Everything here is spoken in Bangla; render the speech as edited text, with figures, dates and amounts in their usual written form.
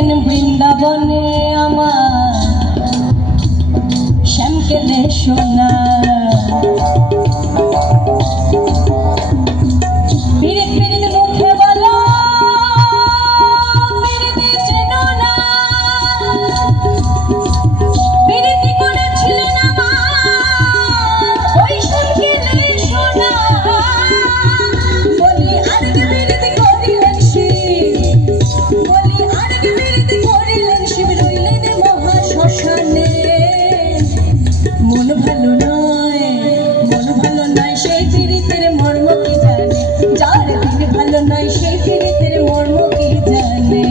ছিলেন বৃন্দাবনে আমার শ্যামকেলে সোনা পিরিত পিরিত মুখে বলো পিরিতি চেনো না পিরিতি করেছিলেন আমার ওই শ্যামকেলে সোনা বলি আরেক পিরিতি করিলেন শিব বলি আরেক পিরিতি করিলেন শিব রইলেন মহা শ্মশানে মন ভালো নয় সেই পিরিতের মর্ম কি জানে যার দিন ভালো নয় সেই পিরিতের মর্ম কি জানে